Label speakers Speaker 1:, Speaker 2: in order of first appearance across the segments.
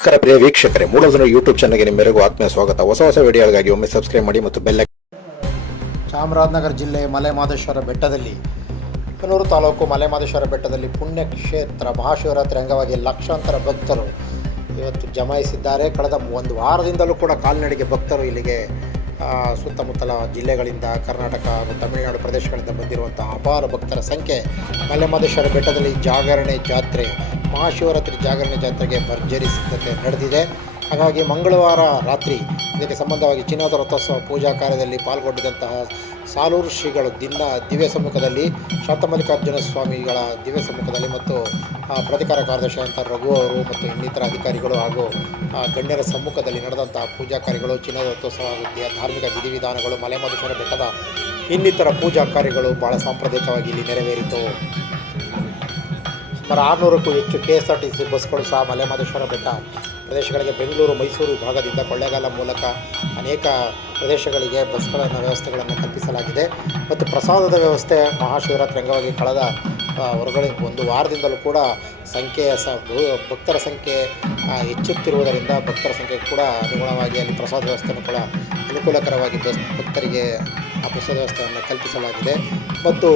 Speaker 1: ನಮಸ್ಕಾರ ಪ್ರಿಯ ವೀಕ್ಷಕರೇ ಮೂಲಧನ ಯೂಟ್ಯೂಬ್ ಚಾನಲ್ಗೆ ನಿಮ್ಮೆಲ್ಲರಿಗೂ ಆತ್ಮೀಯ ಸ್ವಾಗತ. ಹೊಸ ಹೊಸ ವಿಡಿಯೋಗಳಿಗಾಗಿ ಒಮ್ಮೆ ಸಬ್ಸ್ಕ್ರೈಬ್ ಮಾಡಿ ಮತ್ತು ಬೆಲ್ಲ
Speaker 2: ಚಾಮರಾಜನಗರ ಜಿಲ್ಲೆ ಮಲೆಮಾದೇಶ್ವರ ಬೆಟ್ಟದಲ್ಲಿ ಕನೂರು ತಾಲೂಕು ಮಲೆಮಾದೇಶ್ವರ ಬೆಟ್ಟದಲ್ಲಿ ಪುಣ್ಯಕ್ಷೇತ್ರ ಮಹಾಶಿವರಾತ್ರಿ ಅಂಗವಾಗಿ ಲಕ್ಷಾಂತರ ಭಕ್ತರು ಇವತ್ತು ಜಮಾಯಿಸಿದ್ದಾರೆ. ಕಳೆದ ಒಂದು ವಾರದಿಂದಲೂ ಕೂಡ ಕಾಲ್ನಡಿಗೆ ಭಕ್ತರು ಇಲ್ಲಿಗೆ ಸುತ್ತಮುತ್ತಲ ಜಿಲ್ಲೆಗಳಿಂದ ಕರ್ನಾಟಕ ಹಾಗೂ ತಮಿಳುನಾಡು ಪ್ರದೇಶಗಳಿಂದ ಬಂದಿರುವಂಥ ಅಪಾರ ಭಕ್ತರ ಸಂಖ್ಯೆ ಮಲೆಮಾದೇಶ್ವರ ಬೆಟ್ಟದಲ್ಲಿ ಜಾಗರಣೆ ಜಾತ್ರೆ ಮಹಾಶಿವರಾತ್ರಿ ಜಾಗರಣೆ ಜಾತ್ರೆಗೆ ಭರ್ಜರಿ ಸಿದ್ಧತೆ ನಡೆದಿದೆ. ಹಾಗಾಗಿ ಮಂಗಳವಾರ ರಾತ್ರಿ ಇದಕ್ಕೆ ಸಂಬಂಧವಾಗಿ ಚಿನ್ನದ ರಥೋತ್ಸವ ಪೂಜಾ ಕಾರ್ಯದಲ್ಲಿ ಪಾಲ್ಗೊಂಡಿದ್ದಂತಹ ಸಾಲೂರು ಶ್ರೀಗಳು ದಿನ ದಿವ್ಯ ಸಮ್ಮುಖದಲ್ಲಿ ಶಾಂತಮಲ್ಲಿಕಾರ್ಜುನ ಸ್ವಾಮಿಗಳ ದಿವ್ಯ ಸಮ್ಮುಖದಲ್ಲಿ ಮತ್ತು ಪ್ರತಿಕಾರ ಕಾರ್ಯದರ್ಶಿ ಅಂತ ರಘು ಅವರು ಮತ್ತು ಇನ್ನಿತರ ಅಧಿಕಾರಿಗಳು ಹಾಗೂ ಗಣ್ಯರ ಸಮ್ಮುಖದಲ್ಲಿ ನಡೆದಂತಹ ಪೂಜಾ ಕಾರ್ಯಗಳು, ಚಿನ್ನದ ರಥೋತ್ಸವ ಹಾಗೂ ಧಾರ್ಮಿಕ ವಿಧಿವಿಧಾನಗಳು ಮಲೆಮಧುಶ್ವರ ಬೆಟ್ಟದ ಇನ್ನಿತರ ಪೂಜಾ ಕಾರ್ಯಗಳು ಭಾಳ ಸಾಂಪ್ರದಾಯಿಕವಾಗಿ ಇಲ್ಲಿ ನೆರವೇರಿತು. ಸುಮಾರು ಆರುನೂರಕ್ಕೂ ಹೆಚ್ಚು K S R T C ಬಸ್ಗಳು ಸಹ ಮಲೆಮಹದೇಶ್ವರ ಬೆಟ್ಟ ಪ್ರದೇಶಗಳಿಗೆ ಬೆಂಗಳೂರು, ಮೈಸೂರು ಭಾಗದಿಂದ ಕೊಳ್ಳೇಗಾಲ ಮೂಲಕ ಅನೇಕ ಪ್ರದೇಶಗಳಿಗೆ ಬಸ್ಗಳನ್ನು, ವ್ಯವಸ್ಥೆಗಳನ್ನು ಕಲ್ಪಿಸಲಾಗಿದೆ. ಮತ್ತು ಪ್ರಸಾದದ ವ್ಯವಸ್ಥೆ ಮಹಾಶಿವರಾತ್ರಿ ಅಂಗವಾಗಿ ಕಳೆದ ಹೊರಗಡೆ ಒಂದು ವಾರದಿಂದಲೂ ಕೂಡ ಸಂಖ್ಯೆಯ ಸ ಭಕ್ತರ ಸಂಖ್ಯೆ ಹೆಚ್ಚುತ್ತಿರುವುದರಿಂದ ಭಕ್ತರ ಸಂಖ್ಯೆ ಕೂಡ ಅನುಗುಣವಾಗಿ ಅಲ್ಲಿ ಪ್ರಸಾದ ವ್ಯವಸ್ಥೆಯನ್ನು ಕೂಡ ಅನುಕೂಲಕರವಾಗಿ ಭಕ್ತರಿಗೆ ಆ ಪ್ರಸಾದ ವ್ಯವಸ್ಥೆಯನ್ನು ಕಲ್ಪಿಸಲಾಗಿದೆ. ಮತ್ತು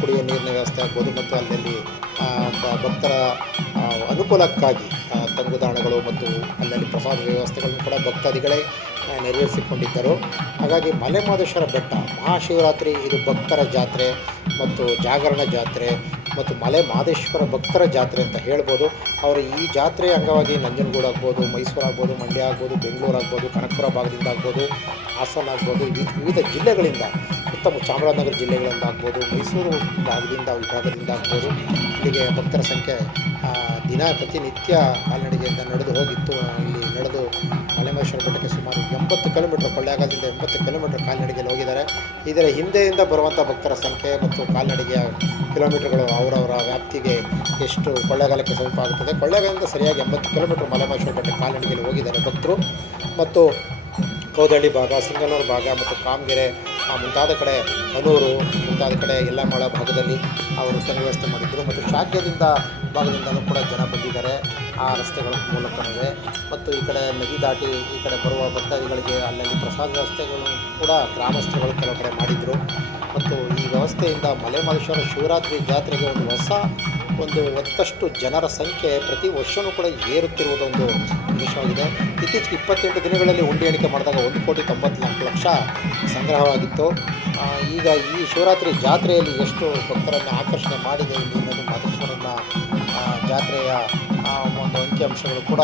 Speaker 2: ಕುಡಿಯುವ ನೀರಿನ ವ್ಯವಸ್ಥೆ ಆಗ್ಬೋದು ಮತ್ತು ಅಲ್ಲಲ್ಲಿ ಭಕ್ತರ ಅನುಕೂಲಕ್ಕಾಗಿ ತಂಗುದಾಣಗಳು ಮತ್ತು ಅಲ್ಲಲ್ಲಿ ಪ್ರಸಾದ ವ್ಯವಸ್ಥೆಗಳನ್ನು ಕೂಡ ಭಕ್ತಾದಿಗಳೇ ನೆರವೇರಿಸಿಕೊಂಡಿದ್ದರು. ಹಾಗಾಗಿ ಮಲೆಮಾದೇಶ್ವರ ಬೆಟ್ಟ, ಮಹಾಶಿವರಾತ್ರಿ, ಇದು ಭಕ್ತರ ಜಾತ್ರೆ ಮತ್ತು ಜಾಗರಣ ಜಾತ್ರೆ. ಮತ್ತು ಮಲೆ ಮಾದೇಶ್ವರ ಭಕ್ತರ ಜಾತ್ರೆ ಅಂತ ಹೇಳ್ಬೋದು. ಅವರು ಈ ಜಾತ್ರೆಯ ಅಂಗವಾಗಿ ನಂಜನಗೂಡು ಆಗ್ಬೋದು, ಮೈಸೂರು ಆಗ್ಬೋದು, ಮಂಡ್ಯ ಆಗ್ಬೋದು, ಬೆಂಗಳೂರು ಆಗ್ಬೋದು, ಕನಕಪುರ ಭಾಗದಿಂದ ಆಗ್ಬೋದು, ಹಾಸನ ಆಗ್ಬೋದು ವಿವಿಧ ಜಿಲ್ಲೆಗಳಿಂದ, ಉತ್ತಮ ಚಾಮರಾಜನಗರ ಜಿಲ್ಲೆಗಳಿಂದ ಆಗ್ಬೋದು, ಮೈಸೂರು ಭಾಗದಿಂದ, ವಿಭಾಗದಿಂದ ಆಗ್ಬೋದು. ಇಲ್ಲಿಗೆ ಭಕ್ತರ ಸಂಖ್ಯೆ ದಿನ ಪ್ರತಿನಿತ್ಯ ಕಾಲ್ನಡಿಗೆಯಿಂದ ನಡೆದು ಹೋಗಿತ್ತು. ಇಲ್ಲಿ ನಡೆದು ಮಲೆಮಹೇಶ್ವರ ಬೆಟ್ಟಕ್ಕೆ ಸುಮಾರು ಎಂಬತ್ತು ಕಿಲೋಮೀಟರ್ ಕೊಳ್ಳೇಗಾಲದಿಂದ ಎಂಬತ್ತು ಕಿಲೋಮೀಟರ್ ಕಾಲ್ನಡಿಗೆಯಲ್ಲಿ ಹೋಗಿದ್ದಾರೆ. ಇದರ ಹಿಂದೆಯಿಂದ ಬರುವಂಥ ಭಕ್ತರ ಸಂಖ್ಯೆ ಮತ್ತು ಕಾಲ್ನಡಿಗೆಯ ಕಿಲೋಮೀಟರ್ಗಳು ಅವರವರ ವ್ಯಾಪ್ತಿಗೆ ಎಷ್ಟು ಕೊಳ್ಳೇಗಾಲಕ್ಕೆ ಸಮೀಪ ಆಗುತ್ತದೆ ಕೊಳ್ಳೇಗಾಲದಿಂದ ಸರಿಯಾಗಿ ಎಂಬತ್ತು ಕಿಲೋಮೀಟರ್ ಮಲೆಮಹೇಶ್ವರ ಬೆಟ್ಟ ಕಾಲ್ನಡಿಗೆಯಲ್ಲಿ ಹೋಗಿದ್ದಾರೆ ಭಕ್ತರು. ಮತ್ತು ಕೋದಳ್ಳಿ ಭಾಗ, ಸಿಂಗನೂರು ಭಾಗ ಮತ್ತು ಕಾಮಗೆರೆ ಮುಂತಾದ ಕಡೆ ಹನೂರು, ಮುಂತಾದ ಕಡೆ ಎಲ್ಲ ಮಳ ಭಾಗದಲ್ಲಿ ಅವರು ತನ್ನ ವ್ಯವಸ್ಥೆ ಮಾಡಿದ್ದರು ಮತ್ತು ಶಾಖ್ಯದಿಂದ ಭಾಗದಿಂದಲೂ ಕೂಡ ಜನ ಬಂದಿದ್ದಾರೆ. ಆ ರಸ್ತೆಗಳ ಮೂಲಕವೇ ಮತ್ತು ಈ ಕಡೆ ನದಿ ದಾಟಿ ಈ ಕಡೆ ಬರುವ ಭಕ್ತಾದಿಗಳಿಗೆ ಅಲ್ಲಲ್ಲಿ ಪ್ರಸಾದ ವ್ಯವಸ್ಥೆಗಳು ಕೂಡ ಗ್ರಾಮಸ್ಥರುಗಳು ಕೆಲವು ಕಡೆ ಮಾಡಿದರು. ಮತ್ತು ಈ ವ್ಯವಸ್ಥೆಯಿಂದ ಮಲೆಮಹದೇಶ್ವರ ಶಿವರಾತ್ರಿ ಜಾತ್ರೆಗೆ ಒಂದು ಹೊಸ ಒಂದು ಮತ್ತಷ್ಟು ಜನರ ಸಂಖ್ಯೆ ಪ್ರತಿ ವರ್ಷವೂ ಕೂಡ ಏರುತ್ತಿರುವುದೊಂದು ವಿಶೇಷವಾಗಿದೆ. ಇತ್ತೀಚೆಗೆ ಇಪ್ಪತ್ತೆಂಟು ದಿನಗಳಲ್ಲಿ ಹುಂಡಿ ಎಣಿಕೆ ಮಾಡಿದಾಗ ಒಂದು ಕೋಟಿ ತೊಂಬತ್ನಾಲ್ಕು ಲಕ್ಷ ಸಂಗ್ರಹವಾಗಿತ್ತು. ಈಗ ಈ ಶಿವರಾತ್ರಿ ಜಾತ್ರೆಯಲ್ಲಿ ಎಷ್ಟು ಭಕ್ತರನ್ನು ಆಕರ್ಷಣೆ ಮಾಡಿದೆ ಇಲ್ಲಿ ಮಹದೇಶ್ವರನ ಜಾತ್ರೆಯ ಒಂದು ಅಂಕಿಅಂಶಗಳು ಕೂಡ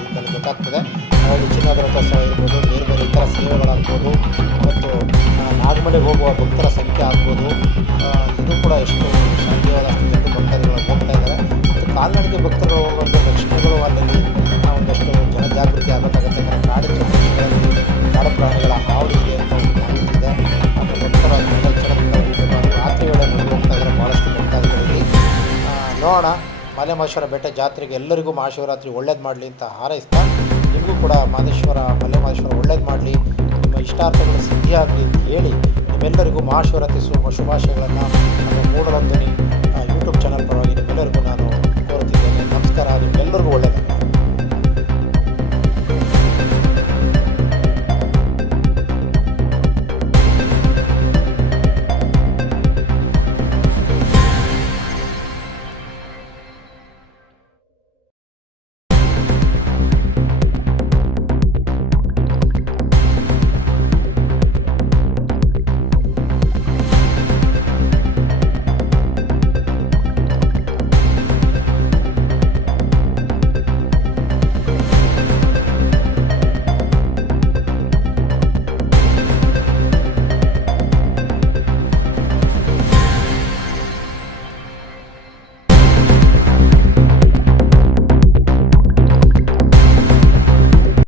Speaker 2: ರೀತಿಯಲ್ಲಿ ಗೊತ್ತಾಗ್ತದೆ. ಅವರು ಚಿನ್ನದ ರಥೋತ್ಸವ ಇರ್ಬೋದು, ಬೇರೆ ಬೇರೆ ಇತರ ಸೇವೆಗಳಾಗ್ಬೋದು, ಮತ್ತು ನಾಗಮಲೆಗೆ ಹೋಗುವ ಭಕ್ತರ ಸಂಖ್ಯೆ ಆಗ್ಬೋದು. ಜನಜಾಗೃತಿ ಆಗಬೇಕಾಗುತ್ತೆ. ಪ್ರದೇಶಗಳಲ್ಲಿ ಕಾಡು ಪ್ರಾಣಿಗಳ ಹಾವಳಿ ಇದೆ ಅಂತ ರಾತ್ರಿ ವೇಳೆ ಹೋಗ್ತಾ ಭಾಳಷ್ಟು ಭಕ್ತಾದಿಗಳಲ್ಲಿ ನೋಡೋಣ. ಮಲೆ ಮಲೆಮಹೇಶ್ವರ ಬೆಟ್ಟ ಜಾತ್ರೆಗೆ ಎಲ್ಲರಿಗೂ ಮಹಾಶಿವರಾತ್ರಿ ಒಳ್ಳೇದು ಮಾಡಲಿ ಅಂತ ಹಾರೈಸ್ತಾ, ನಿಮಗೂ ಕೂಡ ಮಾದೇಶ್ವರ ಮಲೆ ಮಹೇಶ್ವರ ಒಳ್ಳೇದು ಮಾಡಲಿ. ನಿಮ್ಮ ಇಷ್ಟಾರ್ಥಗಳು ಸಿದ್ಧಿಯಾಗಲಿ ಅಂತ ಹೇಳಿ ನಿಮ್ಮೆಲ್ಲರಿಗೂ ಮಹಾಶಿವರಾತ್ರಿ ಶುಭ ಶುಭಾಶಯಗಳನ್ನು ನಮ್ಮ ಮೂಡಲಂದನಿ ಯೂಟ್ಯೂಬ್ ಚಾನಲ್ ಪರವಾಗಿ